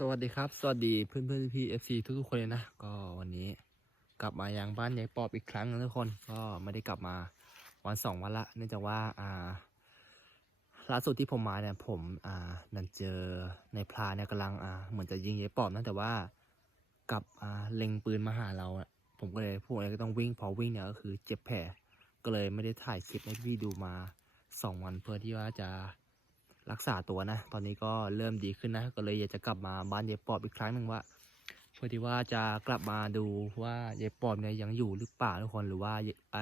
สวัสดีครับ สวัสดีเพื่อนเพื่อนพี่เอฟซีทุกๆคนเลยนะ ก็วันนี้กลับมายังบ้านยายปอบอีกครั้งนะทุกคน ก็ไม่ได้กลับมาวันสองวันละ เนื่องจากว่าอ่าล่าสุดที่ผมมาเนี่ยผมอ่านันเจอในพลาเนี่ยกำลังอ่าเหมือนจะยิงยายปอบนะแต่ว่ากลับอ่าเล็งปืนมาหาเราอะผมก็เลยพวกนี้ก็ต้องวิ่งพอวิ่งเนี่ยก็คือเจ็บแผลก็เลยไม่ได้ถ่ายคลิปให้พี่ดูมาสองวันเพื่อที่ว่าจะ รักษาตัวนะ ตอนนี้ก็เริ่มดีขึ้นนะ ก็เลยอยากจะกลับมาบ้านยายปอบอีกครั้งหนึ่งว่าเพื่อที่ว่าจะกลับมาดูว่ายายปอบเนี่ยยังอยู่หรือเปล่าทุกคนหรือว่าไอ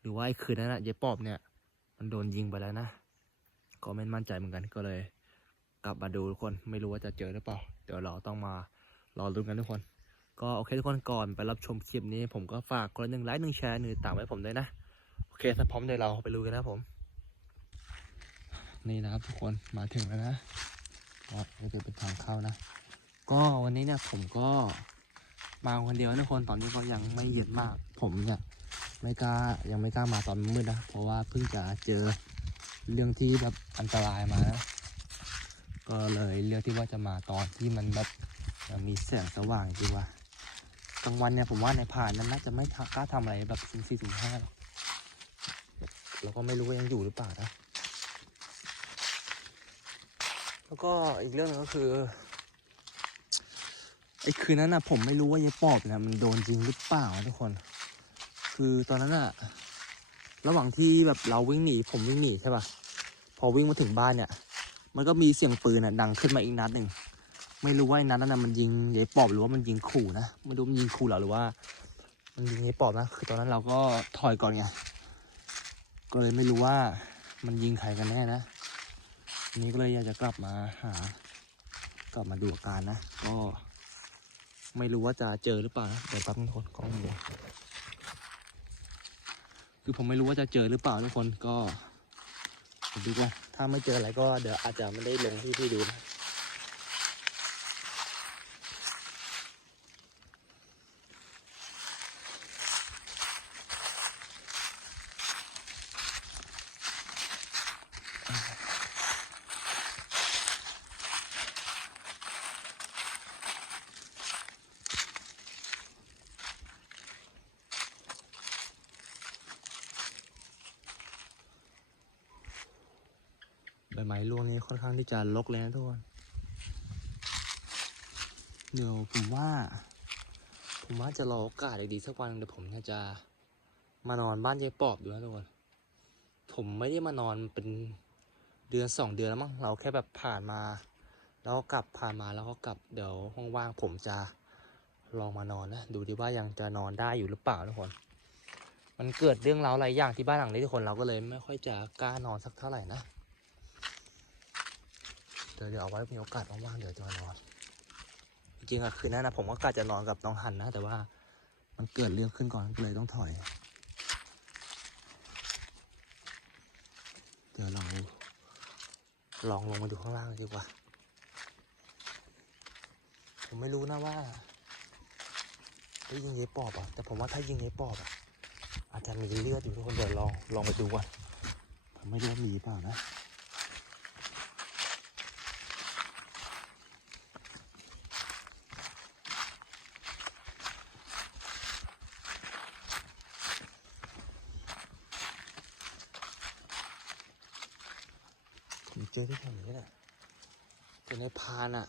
หรือว่าไอคืนนั้นนะยายปอบเนี่ย มันโดนยิงไปแล้วนะก็ไม่มั่นใจเหมือนกันก็เลย กลับมาดูทุกคนไม่รู้ว่าจะเจอหรือเปล่า เดี๋ยวเราต้องมารอลุ้นกันทุกคน ก็โอเคทุกคนก่อนไปรับชมคลิปนี้ ผมก็ฝากคนหนึ่งไลค์หนึ่งแชร์หนึ่งติดตามไว้ผมด้วยนะโอเคถ้าพร้อมเดี๋ยวเราไปลุยกันนะผม นี่นะครับทุกคนมาถึงแล้วนะก็นี่คือเป็นทางเข้านะ ก็วันนี้เนี่ยผมก็มาคนเดียวนะทุกคนตอนนี้ก็ยังไม่เย็นมาก ผมเนี่ยไม่กล้ายังไม่กล้ามาตอนมืดนะเพราะว่าเพิ่งจะเจอเรื่องที่แบบอันตรายมานะก็เลยเลือกที่ว่าจะมาตอนที่มันแบบมีแสงสว่างดีกว่ากลางวันเนี่ยผมว่าในผ่านนั้นน่าจะไม่กล้าทำอะไรแบบสุ่มสี่สุ่มห้าแล้วก็ไม่รู้ว่ายังอยู่หรือเปล่านะ แล้วก็อีกเรื่องหนึงก็คือไอ้คืนนั้นน่ะผมไม่รู้ว่ายายปอบเนี่ยมันโดนจริงหรือเปล่าทุกคน คือตอนนั้นน่ะระหว่างที่แบบเราวิ่งหนีผมวิ่งหนีใช่ป่ะพอวิ่งมาถึงบ้านเนี่ย มันก็มีเสียงปืนน่ะดังขึ้นมาอีกนัดหนึ่งไม่รู้ว่าไอ้นัดนั้นน่ะมันยิงยายปอบหรือว่ามันยิงขู่นะไม่รู้มันยิงขู่หรอหรือว่า มันยิงยายปอบนะคือตอนนั้นเราก็ถอยก่อนไงก็เลยไม่รู้ว่ามันยิงใครกันแน่นะ นนี้ก็เลยอยากจะกลับมาหากลับมาดูอาการนะ ก็ไม่รู้ว่าจะเจอหรือเปล่านะเดี๋ยวแป๊บนึงคนกล้องเดียวคือผมไม่รู้ว่าจะเจอหรือเปล่าทุกคนก็เดี๋ยวดูก่อนถ้าไม่เจออะไรก็เดี๋ยวอาจจะไม่ได้ลงที่พี่ดูนะ ใบไม้ร่วงนี้ค่อนข้างที่จะรกเลยนะทุกคน เดี๋ยวผมว่า ผมว่าจะรอโอกาสดีๆสักวันเดี๋ยวผมจะมานอนบ้านยายปอบดูนะทุกคน ผมไม่ได้มานอนเป็นเดือนสองเดือนแล้วมั้ง เราแค่แบบผ่านมา แล้วก็กลับผ่านมาแล้วก็กลับ เดี๋ยวว่างๆผมจะลองมานอนนะดูดิว่ายังจะนอนได้อยู่หรือเปล่าทุกคน มันเกิดเรื่องราวหลายอย่างที่บ้านหลังนี้ทุกคนเราก็เลยไม่ค่อยจะกล้านอนสักเท่าไหร่นะ เดี๋ยวเดี๋ยวเอาไว้มีโอกาสว่างๆเดี๋ยวจะมานอน จริงๆอะคืนนั้นนะผมก็กะจะนอนกับน้องหันนะ แต่ว่ามันเกิดเรื่องขึ้นก่อนก็เลยต้องถอย เดี๋ยวเราลองลงมาดูข้างล่างดีกว่า ผมไม่รู้นะว่าได้ยิงยายปอบอะ แต่ผมว่าถ้ายิงยายปอบอะอาจจะมีเลือดอยู่ทุกคนเดี๋ยวลองลองไปดูก่อนผมไม่รู้ว่ามีเปล่านะ เจอที่แถวนี้แหละแต่ในพานอะ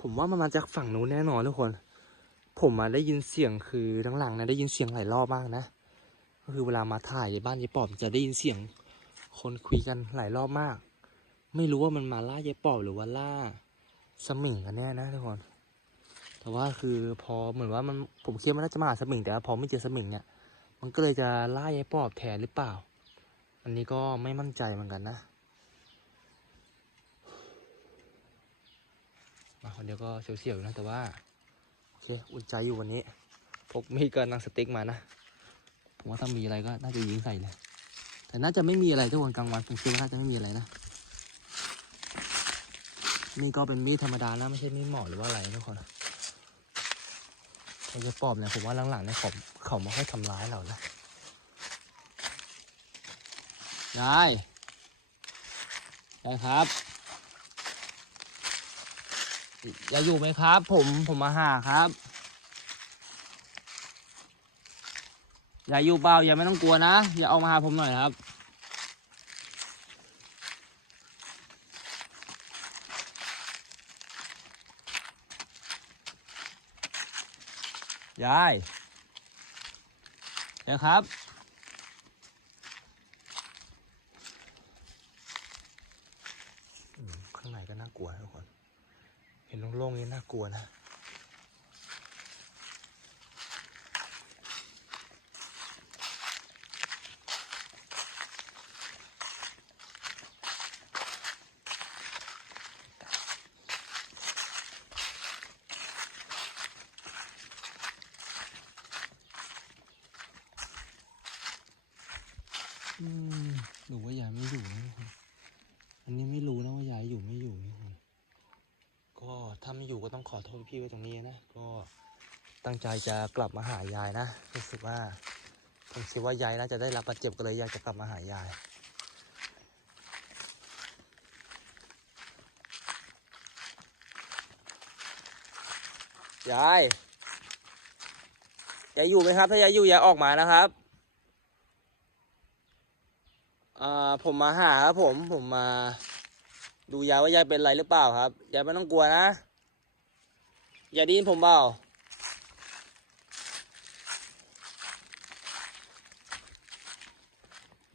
ผมว่ามันมาจากฝั่งนู้นแน่นอนทุกคน ผมมาได้ยินเสียงคือทั้งหลังๆนะได้ยินเสียงหลายรอบมากนะก็คือเวลามาถ่ายในบ้านยายปอบจะได้ยินเสียง คนคุยกันหลายรอบมาก ไม่รู้ว่ามันมาล่ายายปอบหรือว่าล่าสมิงกันแน่นะทุกคน แต่ว่าคือพอเหมือนว่ามันผมคิดว่ามันน่าจะมาหาสมิงแต่พอไม่เจอสมิงเนี่ยมันก็เลยจะล่ายายปอบแทนหรือเปล่า อันนี้ก็ไม่มั่นใจเหมือนกันนะ มาคนเดียวก็เสียวๆอยู่นะแต่ว่าโอเคอุ่นใจอยู่วันนี้พกมีดกับหนังสติ๊กมานะผมว่าถ้ามีอะไรก็น่าจะยิงใส่เลยแต่น่าจะไม่มีอะไรทุกคนกลางวันผมคิดว่าน่าจะไม่มีอะไรนะนี่ก็เป็นมีดธรรมดานะไม่ใช่มีดหมอหรือว่าอะไรทุกคนไอ้เจะปอบเนี่ยผมว่าหลังๆเนี่ยเขาเขาไม่ค่อยทำร้ายเรานะยายยายครับ อย่าอยู่ไหมครับ ผมผมมาหาครับ อย่าอยู่เปล่าอย่าไม่ต้องกลัวนะ อย่าออกมาหาผมหน่อยครับยายเดี๋ยวครับอืมข้างในก็น่ากลัวนะทุกคนเห็นโล่งๆนี้น่ากลัวนะอืมหรือว่ายายไม่อยู่นะทุกคน อันนี้ไม่รู้นะว่ายายอยู่ไม่อยู่ ก็ถ้าไม่อยู่ก็ต้องขอโทษพี่ไว้ตรงนี้นะ ก็ตั้งใจจะกลับมาหายายนะรู้สึกว่าผมคิดว่ายายน่าจะได้รับบาดเจ็บก็เลยอยากจะกลับมาหายาย ยาย ยายอยู่ไหมครับ ถ้ายายอยู่ยายออกมานะครับอ่าผมมาหาครับผมผมมา ดูยายว่ายายเป็นอะไรหรือเปล่าครับยายไม่ต้องกลัวนะอย่าไดีนผมเปล่า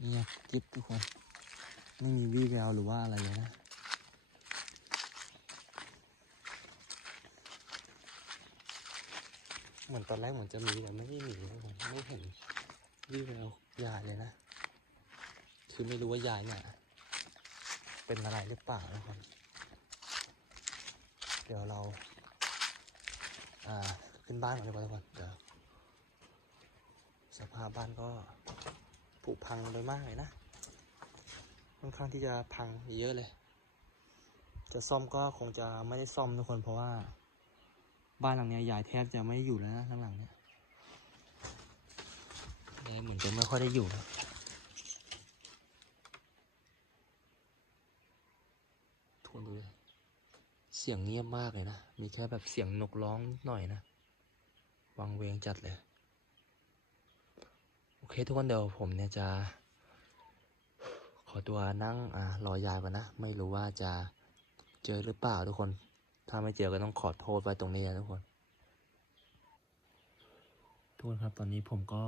เงียบกิ๊บทุกคนไม่มีวี่แววหรือว่าอะไรเลยนะเหมือนตอนแรกเหมือนจะมีแต่ไม่ได้มีทุกคนไม่เห็นวี่แววยายเลยนะ คือไม่รู้ว่ายายเนี่ย เป็นอะไรหรือเปล่านะครับ เดี๋ยวเราอ่าขึ้นบ้านก่อนดีกว่าทุกคนเดี๋ยวสภาพบ้านก็ผุพังไปมากเลยนะค่อนข้างที่จะพังเยอะเลย จะซ่อมก็คงจะไม่ได้ซ่อมทุกคนเพราะว่า บ้านหลังเนี้ยายแทบจะไม่ได้อยู่แล้วนะทั้งหลังเนี้ยยายเหมือนจะไม่ค่อยได้อยู่นะ ทวนดูเลยเสียงเงียบมากเลยนะ มีแค่แบบเสียงนกร้องนิดหน่อยนะวังเวงจัดเลย โอเคทุกคนเดี๋ยวผมเนี่ยจะ ขอตัวนั่งอ่ารอยายก่อนนะ ไม่รู้ว่าจะเจอหรือเปล่าทุกคน ถ้าไม่เจอก็ต้องขอโทษไว้ตรงนี้นะทุกคน ทุกคนครับตอนนี้ผมก็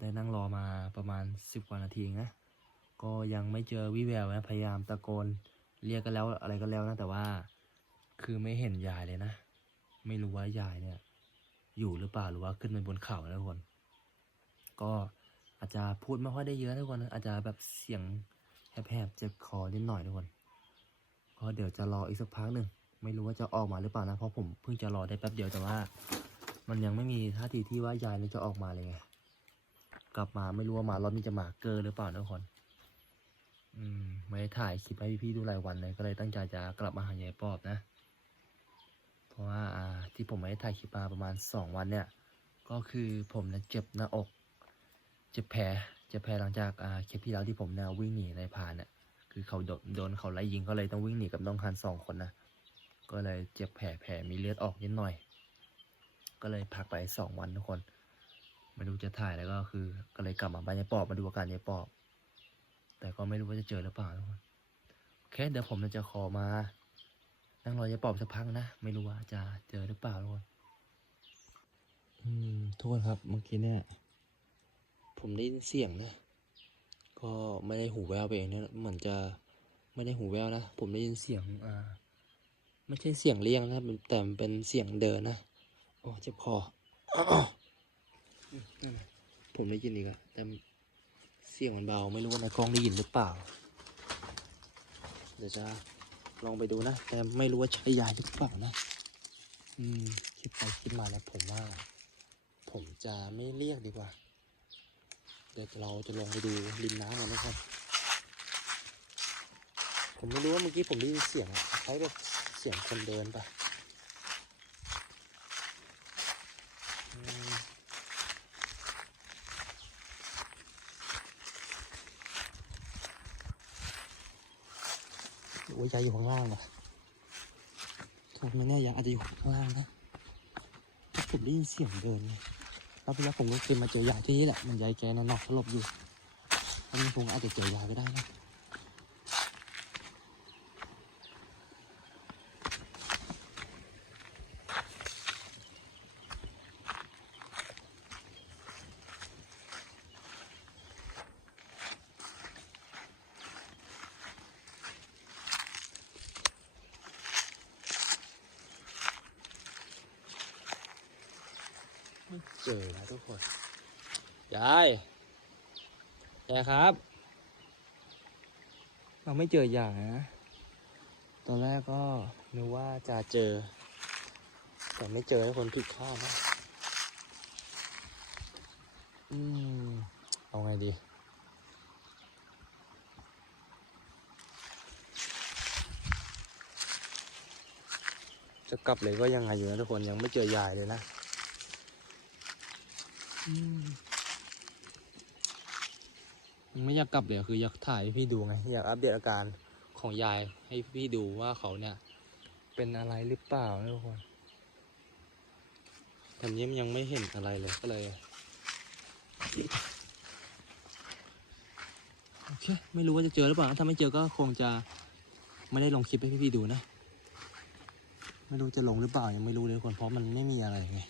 ได้นั่งรอมาประมาณสิบกว่านาทีนะ ก็ยังไม่เจอวิแววนะ พยายามตะโกน เรียกกันแล้วอะไรก็แล้วนะแต่ว่า คือไม่เห็นยายเลยนะ ไม่รู้ว่ายายเนี่ย อยู่หรือเปล่าหรือว่าขึ้นไปบนเขาแล้วทุกคน ก็อาจจะพูดไม่ค่อยได้เยอะทุกคนอาจจะแบบเสียงแหบๆเจ็บคอนิดหน่อยทุกคนก็เดี๋ยวจะรออีกสักพักหนึ่งไม่รู้ว่าจะออกมาหรือเปล่านะเพราะผมเพิ่งจะรอได้แป๊บเดียวแต่ว่า มันยังไม่มีท่าทีที่ว่ายายจะออกมาเลยไงกลับมาไม่รู้ว่ามารอบนี้จะมาเกอร์หรือเปล่านะทุกคน อืมไม่ได้ถ่ายคลิปให้พี่ๆดูรายวันเลยก็เลยตั้งใจจะกลับมาหายายปอบนะ เพราะว่าอ่าที่ผมไม่ได้ถ่ายคลิปมาประมาณสองวันเนี่ย ก็คือผมเนี่ยเจ็บหน้าอก เจ็บแผลเจ็บแผลหลังจากอ่าคลิปที่แล้วที่ผมเนี่ยวิ่งหนีในพานเนี่ยคือเขาโดนโดนเขาไล่ยิงก็เลยต้องวิ่งหนีกับน้องฮันสองคนนะก็เลยเจ็บแผลแผลมีเลือดออกนิดหน่อย ก็เลยพักไปสองวันทุกคนไม่รู้จะถ่ายแล้วก็คือ ก็เลยกลับมาบ้านยายปอบมาดูอาการยายปอบ แต่ก็ไม่รู้ว่าจะเจอหรือเปล่าทุกคนโอเคเดี๋ยวผมจะขอมา นั่งรอยายปอบสักพักนะ ไม่รู้ว่าจะเจอหรือเปล่าทุกคนอืมทุกคนครับเมื่อกี้เนี่ย ผมได้ยินเสียงนะก็ไม่ได้หูแว่วไปเองนะเหมือนจะไม่ได้หูแว่วนะผมได้ยินเสียงอ่าไม่ใช่เสียงเรียกนะแต่มันเป็นเสียงเดินนะโอ้เจ็บคอนั่นน่ะผมได้ยินอีกอะแต่ เสียงมันเบาไม่รู้ว่าในกล้องได้ยินหรือเปล่า เดี๋ยวจะลองไปดูนะ แต่ไม่รู้ว่าใช่ยายหรือเปล่านะ อืม คิดไปคิดมาแล้วผมว่า ผมจะไม่เรียกดีกว่า เดี๋ยวเราจะลองไปดูริมน้ำกันนะครับ ผมไม่รู้ว่าเมื่อกี้ผมได้ยินเสียงคล้ายแบบเสียงคนเดินปะ หัวใจอยู่ข้างล่างว่ะถูกไม่แน่ยายอาจจะอยู่ข้างล่างนะถ้าผมได้ยินเสียงเดินเนี่ยแล้วพี่แล้วผมก็เคยมาเจอยายที่นี่แหละมันยายแกนอนนอกสลบอยู่แล้วมันคงอาจจะเจอยายก็ได้นะ จอแล้วทุกคนยายยายครับ เราไม่เจอยายนะตอนแรกก็นึกว่าจะเจอ แต่ไม่เจอทุกคนผิดคาดนะอืมเอาไงดีจะกลับเลยก็ยังไงอยู่นะทุกคนยังไม่เจอยายเลยนะ ไม่อยากกลับเลยคืออยากถ่ายให้พี่ดูไง อยากอัปเดตอาการของยายให้พี่ดูว่าเขาเนี่ย เป็นอะไรหรือเปล่านะทุกคนแต่นี้มยังไม่เห็นอะไรเลยก็เลยโอเคไม่รู้ว่าจะเจอหรือเปล่าถ้าไม่เจอก็คงจะไม่ได้ลงคลิปให้พี่ๆดูนะ ไม่รู้จะลงหรือเปล่ายังไม่รู้เลยทุกคนเพราะมันไม่มีอะไรไง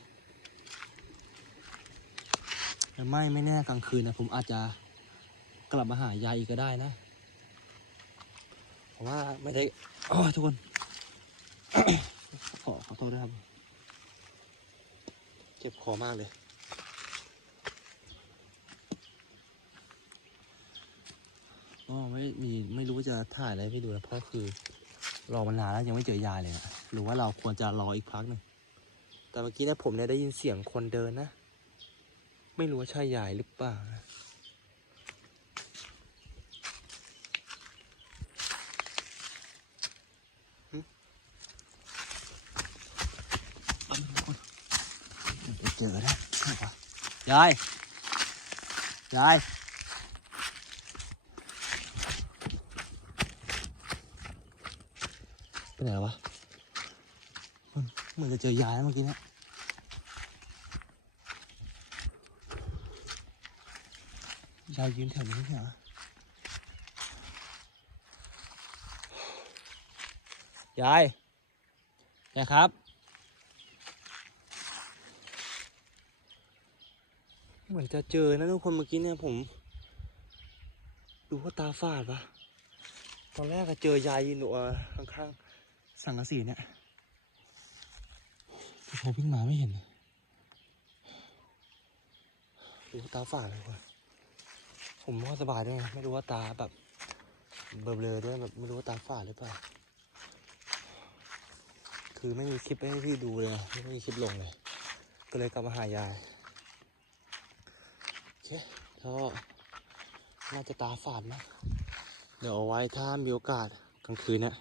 แต่ไม่ไม่แน่กลางคืนนะผมอาจจะกลับมาหายายอีกก็ได้นะ เพราะว่าไม่ได้โอ้ทุกคน ขอขอโทษด้วยครับ เจ็บคอมากเลยก็ไม่มีไม่รู้ว่าจะถ่ายอะไรให้ดูนะเพราะคือรอมานานแล้วยังไม่เจอยายเลยนะหรือว่าเราควรจะรออีกพักหนึ่งแต่เมื่อกี้เนะผมเนี่ยได้ยินเสียงคนเดินนะ ไม่รู้ว่าใช่ยายหรือเปล่านะเอาไปเจอนะใช่ปะยาย ยาย ไปไหนแล้ววะ เหมือนจะเจอยายเมื่อกี้เนะยายืนแถวนี้เหรอยายยายครับ เหมือนจะเจอนะทุกคนเมื่อกี้เนี่ยผม ดูว่าตาฝาดปะตอนแรกก็เจอยายยืนอยู่ข้างๆสังกะสีเนี่ยแต่พอวิ่งมาไม่เห็นดูตาฝาดเลยว่ะ ผมว่สบายด้วยไงไม่รู้ว่าตาแบบเบลอๆด้วยแบบไม่รู้ว่าตาฝาดหรือเปล่า คือไม่มีคลิปให้พี่ดูเลยไม่มีคลิปลงเลย ก็เลยกลับมาหายายโอเคก็น่าจะตาฝาดนะเดี๋ยวเอาไว้ถ้ามีโอกาสกลางคืนเนะ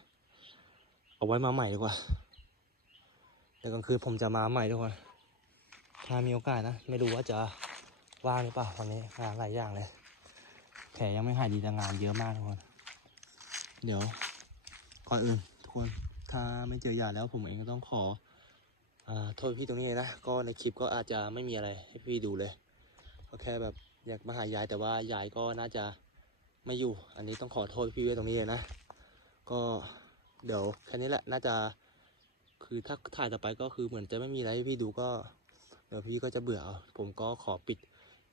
เอาไว้มาใหม่ดีกว่าเดี๋ยวกลางคืนผมจะมาใหม่ดีกว่าถ้ามีโอกาสนะ ไม่รู้ว่าจะว่างหรือเปล่าวันนี้งานหลายอย่างเลย แผลยังไม่หายดีแต่งานเยอะมากทุกคน เดี๋ยวก่อนอื่นทุกคนถ้าไม่เจอยาแล้วผมเองก็ต้องขออาโทษพี่ตรงนี้เลยนะก็ในคลิปก็อาจจะไม่มีอะไรให้พี่ดูเลยก็แค่แบบอยากมาหายายแต่ว่ายายก็น่าจะไม่อยู่ อันนี้ต้องขอโทษพี่ไว้ตรงนี้เลยนะ ก็เดี๋ยวแค่นี้แหละน่าจะคือถ้าถ่ายต่อไปก็คือเหมือนจะไม่มีอะไรให้พี่ดูก็ เดี๋ยวพี่ก็จะเบื่อผมก็ขอปิด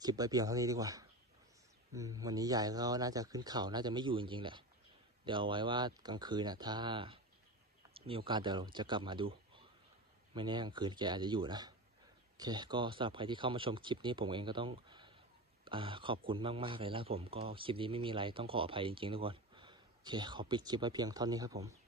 คลิปไว้เพียงเท่านี้ดีกว่า วันนี้ยายก็น่าจะขึ้นเขา น่าจะไม่อยู่จริงๆแหละ เดี๋ยวเอาไว้ว่ากลางคืนนะถ้า มีโอกาสเดี๋ยวจะกลับมาดู ไม่แน่กลางคืนแกอาจจะอยู่นะ โอเค ก็สำหรับใครที่เข้ามาชมคลิปนี้ผมเองก็ต้องอขอบคุณมากๆเลยแล้วผม ก็คลิปนี้ไม่มีอะไรต้องขออภัยจริงๆทุกคน โอเค ขอปิดคลิปไว้เพียงเท่านี้ครับผม